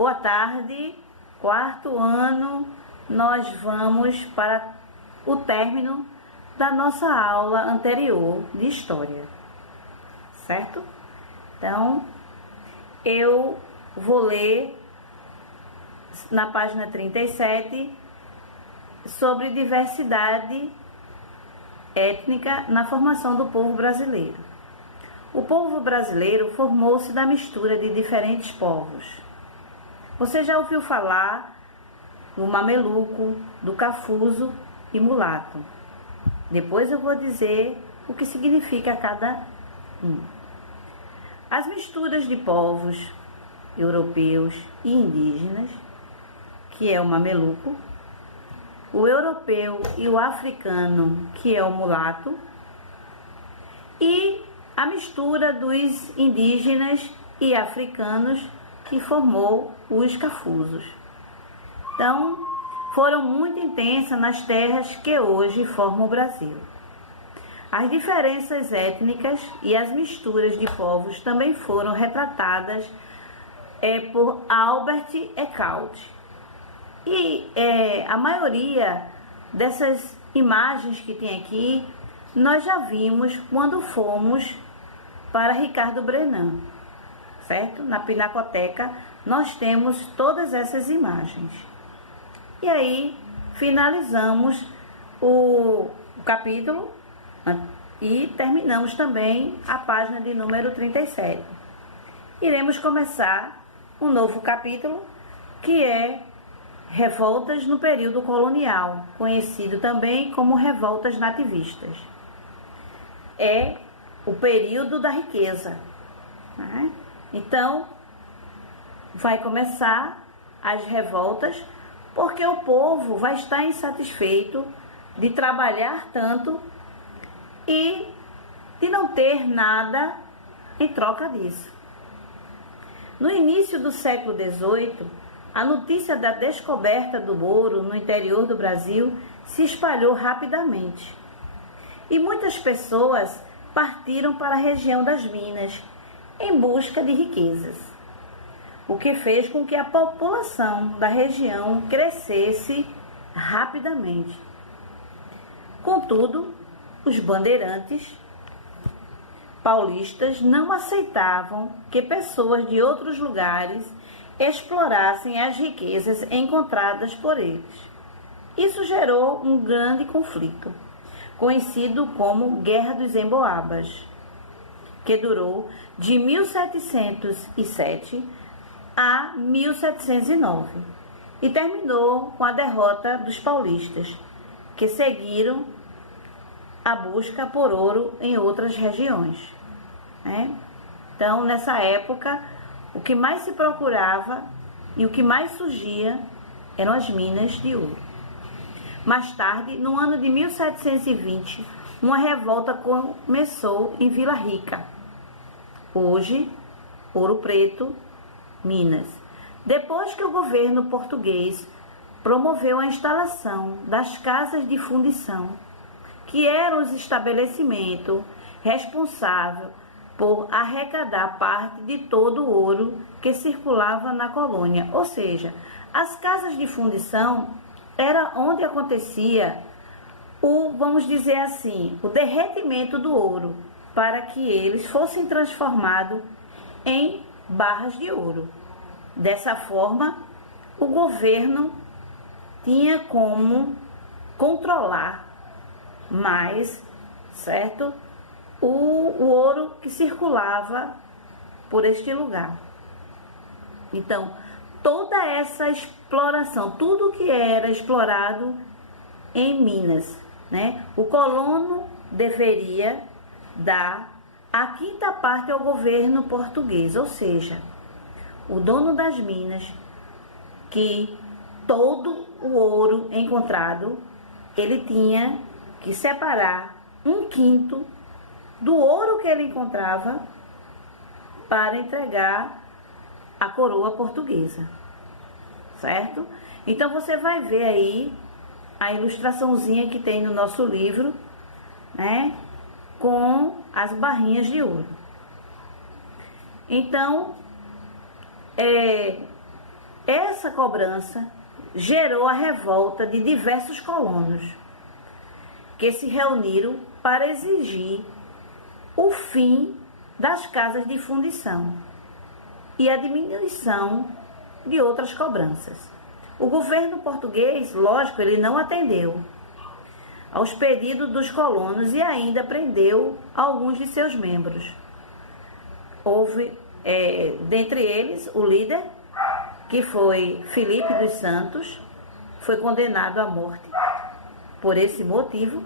Boa tarde, quarto ano, nós vamos para o término da nossa aula anterior de História, certo? Então, eu vou ler na página 37 sobre diversidade étnica na formação do povo brasileiro. O povo brasileiro formou-se da mistura de diferentes povos. Você já ouviu falar do mameluco, do cafuso e mulato. Depois eu vou dizer o que significa cada um. As misturas de povos europeus e indígenas, que é o mameluco, o europeu e o africano, que é o mulato, e a mistura dos indígenas e africanos, que formou os cafusos. Então, foram muito intensas nas terras que hoje formam o Brasil. As diferenças étnicas e as misturas de povos também foram retratadas por Albert Eckhout. E a maioria dessas imagens que tem aqui, nós já vimos quando fomos para Ricardo Brenan, certo? Na Pinacoteca nós temos todas essas imagens. E aí finalizamos o capítulo e terminamos também a página de número 37. Iremos começar um novo capítulo, que é revoltas no período colonial, conhecido também como revoltas nativistas. É o período da riqueza, né? Então, vai começar as revoltas, porque o povo vai estar insatisfeito de trabalhar tanto e de não ter nada em troca disso. No início do século XVIII, a notícia da descoberta do ouro no interior do Brasil se espalhou rapidamente. E muitas pessoas partiram para a região das Minas em busca de riquezas, o que fez com que a população da região crescesse rapidamente. Contudo, os bandeirantes paulistas não aceitavam que pessoas de outros lugares explorassem as riquezas encontradas por eles. Isso gerou um grande conflito, conhecido como Guerra dos Emboabas, que durou de 1707 a 1709 e terminou com a derrota dos paulistas, que seguiram a busca por ouro em outras regiões, né? Então, nessa época, o que mais se procurava e o que mais surgia eram as minas de ouro. Mais tarde, no ano de 1720, uma revolta começou em Vila Rica, hoje Ouro Preto, Minas. Depois que o governo português promoveu a instalação das casas de fundição, que eram os estabelecimentos responsáveis por arrecadar parte de todo o ouro que circulava na colônia. Ou seja, as casas de fundição era onde acontecia vamos dizer assim, o derretimento do ouro, para que eles fossem transformados em barras de ouro. Dessa forma, o governo tinha como controlar mais, certo, o ouro que circulava por este lugar. Então, toda essa exploração, tudo que era explorado em Minas, né, o colono deveria dar a quinta parte ao governo português, ou seja, o dono das minas, que todo o ouro encontrado, ele tinha que separar 1/5 do ouro que ele encontrava para entregar à coroa portuguesa, certo? Então você vai ver aí a ilustraçãozinha que tem no nosso livro, né, com as barrinhas de ouro. Então, essa cobrança gerou a revolta de diversos colonos, que se reuniram para exigir o fim das casas de fundição e a diminuição de outras cobranças. O governo português, lógico, ele não atendeu aos pedidos dos colonos e ainda prendeu alguns de seus membros. Houve, dentre eles, o líder, que foi Filipe dos Santos, foi condenado à morte. Por esse motivo,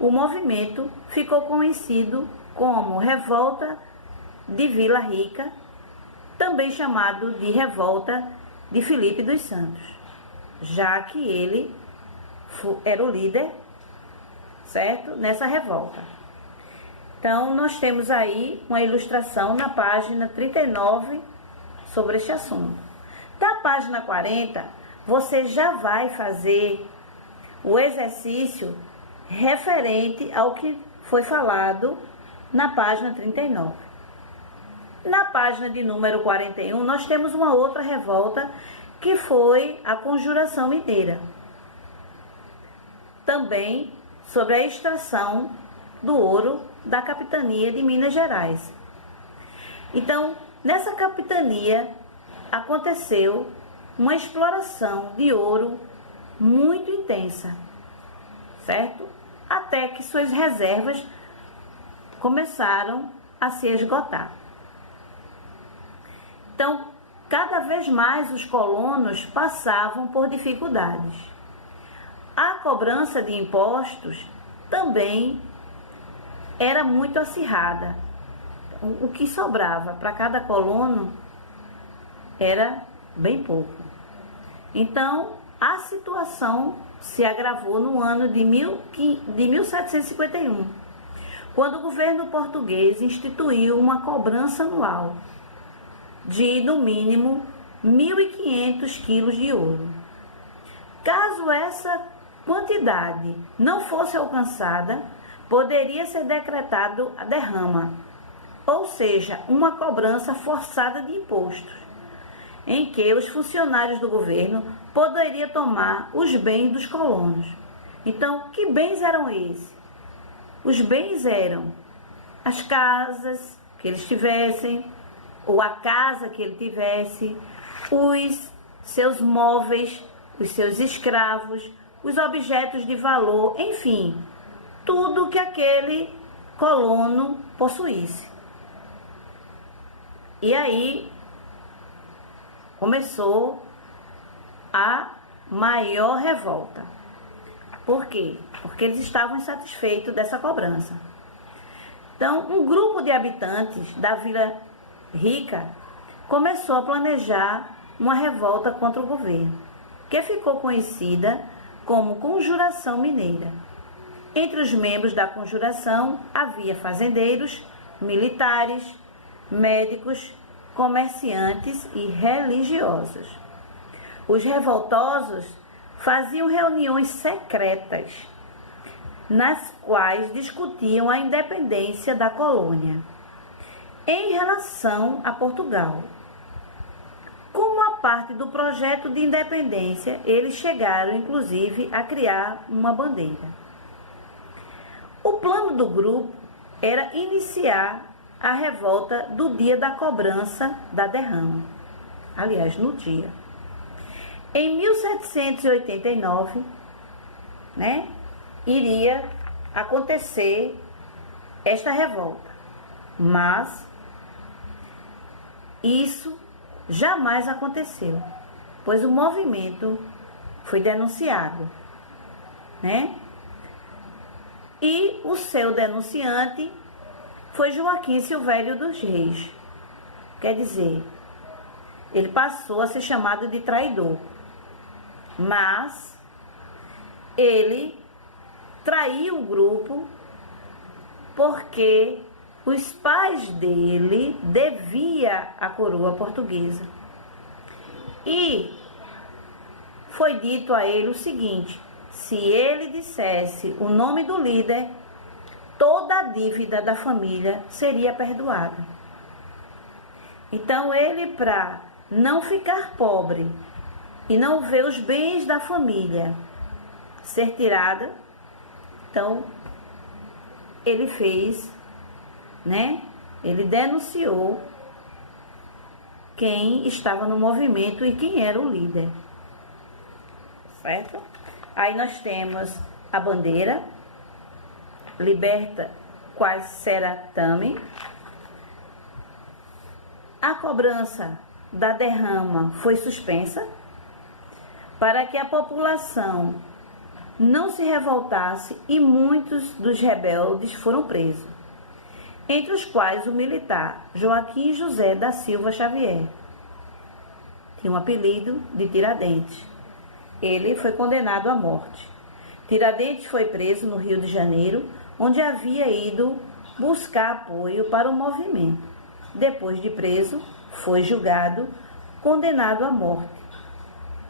o movimento ficou conhecido como Revolta de Vila Rica, também chamado de Revolta de Filipe dos Santos, já que ele era o líder, certo? Nessa revolta. Então, nós temos aí uma ilustração na página 39 sobre este assunto. Da página 40, você já vai fazer o exercício referente ao que foi falado na página 39. Na página de número 41, nós temos uma outra revolta, que foi a Conjuração Mineira. Também sobre a extração do ouro da capitania de Minas Gerais. Então, nessa capitania aconteceu uma exploração de ouro muito intensa, certo? Até que suas reservas começaram a se esgotar. Então, cada vez mais os colonos passavam por dificuldades. A cobrança de impostos também era muito acirrada. O que sobrava para cada colono era bem pouco. Então, a situação se agravou no ano de 1751, quando o governo português instituiu uma cobrança anual de, no mínimo, 1.500 quilos de ouro. Caso essa quantidade não fosse alcançada, poderia ser decretado a derrama, ou seja, uma cobrança forçada de impostos, em que os funcionários do governo poderiam tomar os bens dos colonos. Então, que bens eram esses? Os bens eram as casas que eles tivessem, ou a casa que ele tivesse, os seus móveis, os seus escravos, os objetos de valor, enfim, tudo que aquele colono possuísse. E aí começou a maior revolta. Por quê? Porque eles estavam insatisfeitos dessa cobrança. Então, um grupo de habitantes da Vila Rica começou a planejar uma revolta contra o governo, que ficou conhecida como Conjuração Mineira. Entre os membros da conjuração havia fazendeiros, militares, médicos, comerciantes e religiosos. Os revoltosos faziam reuniões secretas, nas quais discutiam a independência da colônia em relação a Portugal. Como a parte do projeto de independência, eles chegaram, inclusive, a criar uma bandeira. O plano do grupo era iniciar a revolta do dia da cobrança da derrama. Aliás, no dia. Em 1789, iria acontecer esta revolta. Mas isso jamais aconteceu, pois o movimento foi denunciado, E o seu denunciante foi Joaquim Silvério dos Reis. Quer dizer, ele passou a ser chamado de traidor. Mas ele traiu o grupo porque os pais dele deviam à coroa portuguesa. E foi dito a ele o seguinte: se ele dissesse o nome do líder, toda a dívida da família seria perdoada. Então ele, para não ficar pobre e não ver os bens da família ser tirada, então ele fez, né? Ele denunciou quem estava no movimento e quem era o líder, certo? Aí nós temos a bandeira, liberta quais será também. A cobrança da derrama foi suspensa para que a população não se revoltasse e muitos dos rebeldes foram presos, entre os quais o militar Joaquim José da Silva Xavier, tinha um apelido de Tiradentes. Ele foi condenado à morte. Tiradentes foi preso no Rio de Janeiro, onde havia ido buscar apoio para o movimento. Depois de preso, foi julgado, condenado à morte,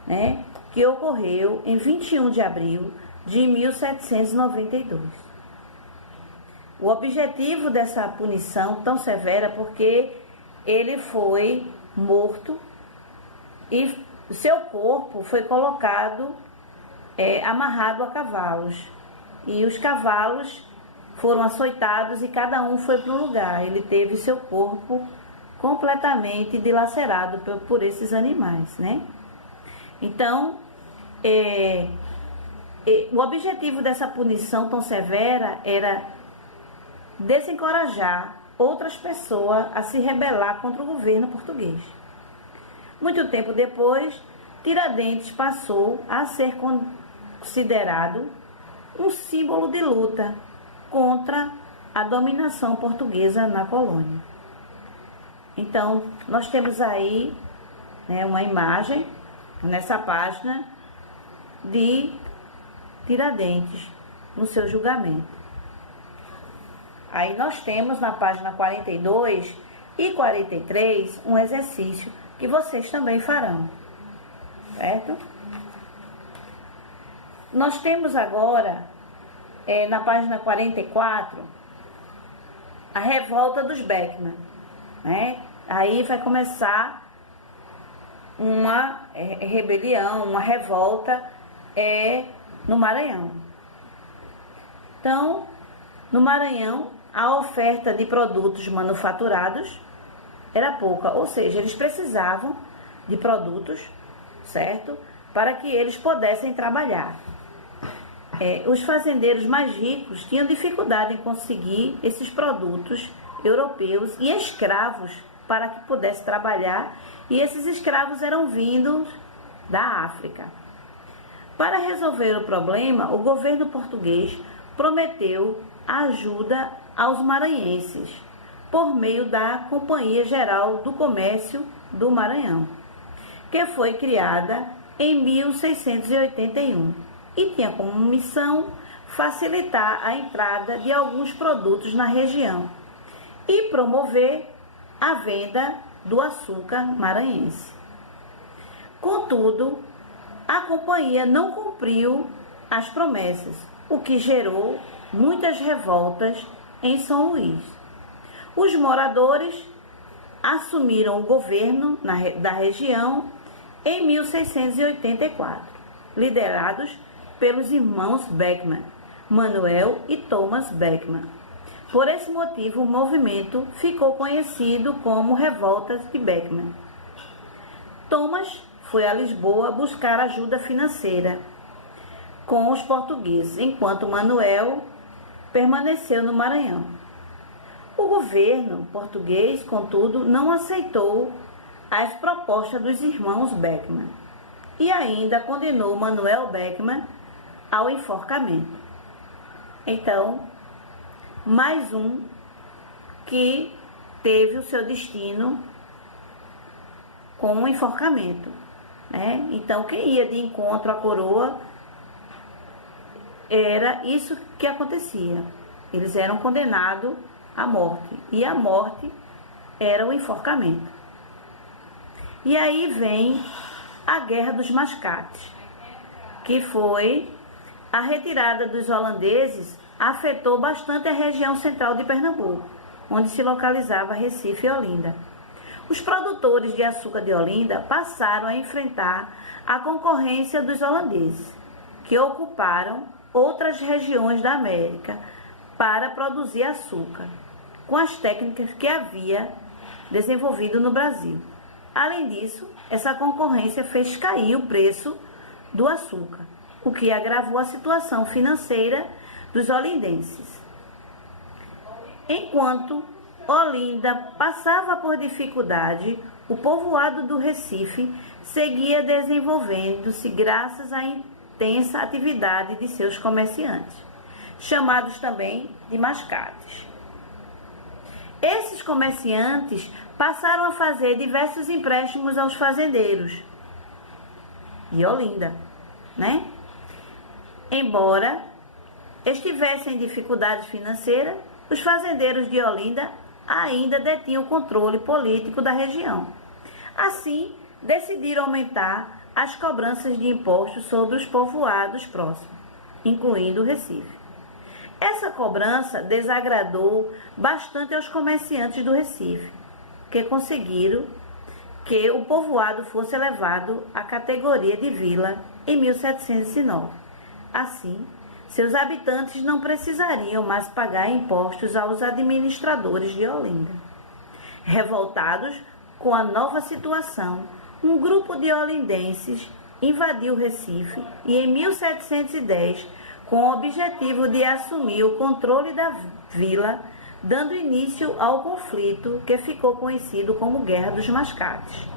né? Que ocorreu em 21 de abril de 1792. O objetivo dessa punição tão severa porque ele foi morto e seu corpo foi colocado amarrado a cavalos. E os cavalos foram açoitados e cada um foi para um lugar. Ele teve seu corpo completamente dilacerado por esses animais, né? Então, o objetivo dessa punição tão severa era desencorajar outras pessoas a se rebelar contra o governo português. Muito tempo depois, Tiradentes passou a ser considerado um símbolo de luta contra a dominação portuguesa na colônia. Então, nós temos aí, né, uma imagem nessa página de Tiradentes no seu julgamento. Aí nós temos na página 42 e 43 um exercício que vocês também farão, certo? Nós temos agora, na página 44, a revolta dos Beckman, né? Aí vai começar uma rebelião, uma revolta no Maranhão. Então, no Maranhão, a oferta de produtos manufaturados era pouca, ou seja, eles precisavam de produtos, certo? Para que eles pudessem trabalhar. Os fazendeiros mais ricos tinham dificuldade em conseguir esses produtos europeus e escravos para que pudesse trabalhar, e esses escravos eram vindos da África. Para resolver o problema, o governo português prometeu ajuda aos maranhenses por meio da Companhia Geral do Comércio do Maranhão, que foi criada em 1681 e tinha como missão facilitar a entrada de alguns produtos na região e promover a venda do açúcar maranhense. Contudo, a companhia não cumpriu as promessas, o que gerou muitas revoltas em São Luís. Os moradores assumiram o governo da região em 1684, liderados pelos irmãos Beckman, Manuel e Thomas Beckman. Por esse motivo, o movimento ficou conhecido como Revoltas de Beckman. Thomas foi a Lisboa buscar ajuda financeira com os portugueses, enquanto Manuel permaneceu no Maranhão. O governo português, contudo, não aceitou as propostas dos irmãos Beckman e ainda condenou Manuel Beckman ao enforcamento. Então, mais um que teve o seu destino com um enforcamento, né? Então, quem ia de encontro à coroa, era isso que acontecia. Eles eram condenados à morte, e a morte era o enforcamento. E aí vem a Guerra dos Mascates, que foi a retirada dos holandeses, afetou bastante a região central de Pernambuco, onde se localizava Recife e Olinda. Os produtores de açúcar de Olinda passaram a enfrentar a concorrência dos holandeses, que ocuparam outras regiões da América para produzir açúcar, com as técnicas que havia desenvolvido no Brasil. Além disso, essa concorrência fez cair o preço do açúcar, o que agravou a situação financeira dos olindenses. Enquanto Olinda passava por dificuldade, o povoado do Recife seguia desenvolvendo-se graças à intensa atividade de seus comerciantes, chamados também de mascates. Esses comerciantes passaram a fazer diversos empréstimos aos fazendeiros de Olinda, né? Embora estivessem em dificuldades financeiras, os fazendeiros de Olinda ainda detinham o controle político da região. Assim, decidiram aumentar as cobranças de impostos sobre os povoados próximos, incluindo o Recife. Essa cobrança desagradou bastante aos comerciantes do Recife, que conseguiram que o povoado fosse elevado à categoria de vila em 1709. Assim, seus habitantes não precisariam mais pagar impostos aos administradores de Olinda. Revoltados com a nova situação, um grupo de olindenses invadiu Recife e, em 1710, com o objetivo de assumir o controle da vila, dando início ao conflito que ficou conhecido como Guerra dos Mascates.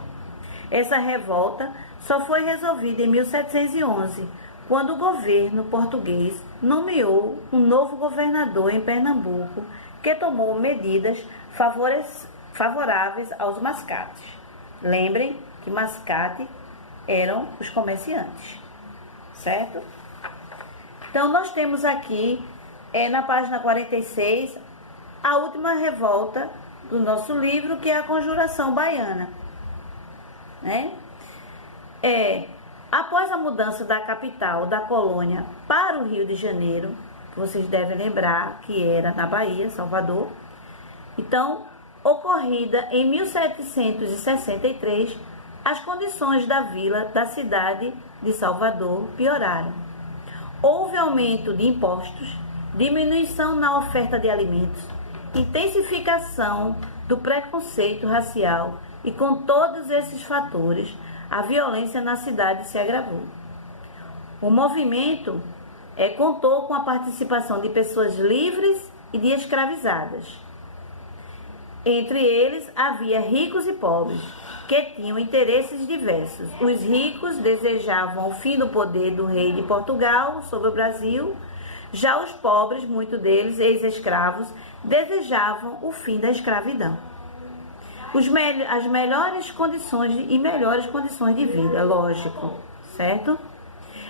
Essa revolta só foi resolvida em 1711, quando o governo português nomeou um novo governador em Pernambuco, que tomou medidas favoráveis aos mascates. Lembrem que mascate eram os comerciantes, certo? Então, nós temos aqui, na página 46, a última revolta do nosso livro, que é a Conjuração Baiana, né? Após a mudança da capital da colônia para o Rio de Janeiro, que vocês devem lembrar que era na Bahia, Salvador, então, ocorrida em 1763, as condições da vila da cidade de Salvador pioraram. Houve aumento de impostos, diminuição na oferta de alimentos, intensificação do preconceito racial e, com todos esses fatores, a violência na cidade se agravou. O movimento contou com a participação de pessoas livres e de escravizadas. Entre eles havia ricos e pobres, que tinham interesses diversos. Os ricos desejavam o fim do poder do rei de Portugal sobre o Brasil, já os pobres, muitos deles ex-escravos, desejavam o fim da escravidão. As melhores condições de vida, lógico, certo?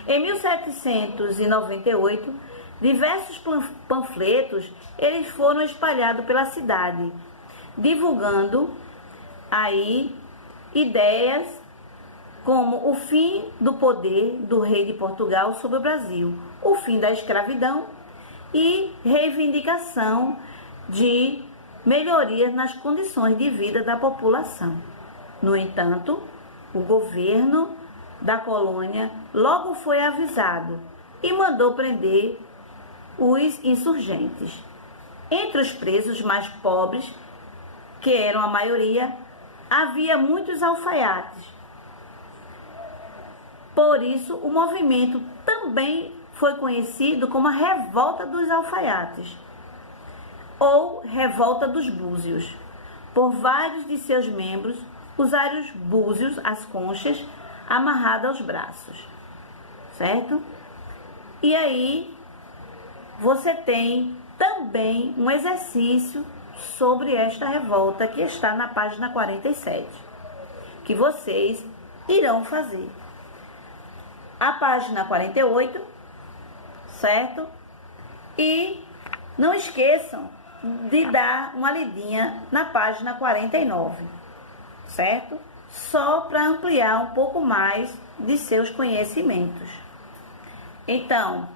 Em 1798, diversos panfletos eles foram espalhados pela cidade, divulgando aí ideias como o fim do poder do rei de Portugal sobre o Brasil, o fim da escravidão e reivindicação de melhorias nas condições de vida da população. No entanto, o governo da colônia logo foi avisado e mandou prender os insurgentes. Entre os presos mais pobres, que eram a maioria, havia muitos alfaiates. Por isso, o movimento também foi conhecido como a Revolta dos Alfaiates, ou Revolta dos Búzios, por vários de seus membros usarem os búzios, as conchas, amarradas aos braços, certo? E aí, você tem também um exercício sobre esta revolta que está na página 47, que vocês irão fazer. A página 48, certo? E não esqueçam de dar uma lidinha na página 49, certo? Só para ampliar um pouco mais de seus conhecimentos. Então,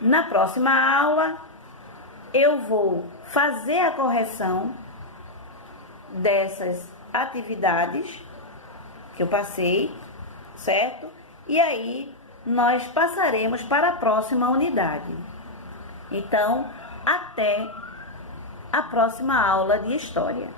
na próxima aula, eu vou fazer a correção dessas atividades que eu passei, certo? E aí nós passaremos para a próxima unidade. Então, até a próxima aula de história.